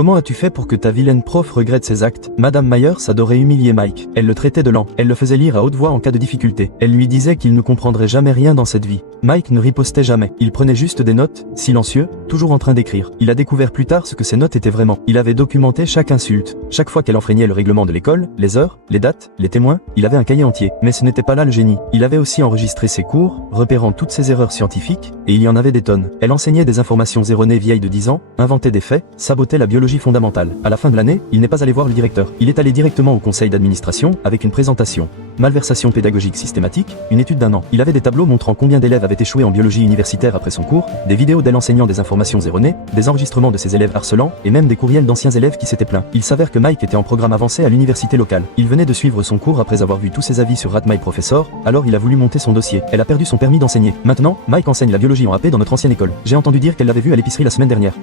Comment as-tu fait pour que ta vilaine prof regrette ses actes? Madame Myers adorait humilier Mike. Elle le traitait de lent. Elle le faisait lire à haute voix en cas de difficulté. Elle lui disait qu'il ne comprendrait jamais rien dans cette vie. Mike ne ripostait jamais. Il prenait juste des notes, silencieux, toujours en train d'écrire. Il a découvert plus tard ce que ces notes étaient vraiment. Il avait documenté chaque insulte. Chaque fois qu'elle enfreignait le règlement de l'école, les heures, les dates, les témoins, il avait un cahier entier. Mais ce n'était pas là le génie. Il avait aussi enregistré ses cours, repérant toutes ses erreurs scientifiques, et il y en avait des tonnes. Elle enseignait des informations erronées vieilles de 10 ans, inventait des faits, sabotait la biologie fondamentale. À la fin de l'année, il n'est pas allé voir le directeur. Il est allé directement au conseil d'administration avec une présentation. Malversation pédagogique systématique, une étude d'1 an. Il avait des tableaux montrant combien d'élèves avaient échoué en biologie universitaire après son cours, des vidéos d'elle enseignant des informations erronées, des enregistrements de ses élèves harcelants, et même des courriels d'anciens élèves qui s'étaient plaints. Il s'avère que Mike était en programme avancé à l'université locale. Il venait de suivre son cours après avoir vu tous ses avis sur Rat My Professor, alors il a voulu monter son dossier. Elle a perdu son permis d'enseigner. Maintenant, Mike enseigne la biologie en AP dans notre ancienne école. J'ai entendu dire qu'elle l'avait vu à l'épicerie la semaine dernière.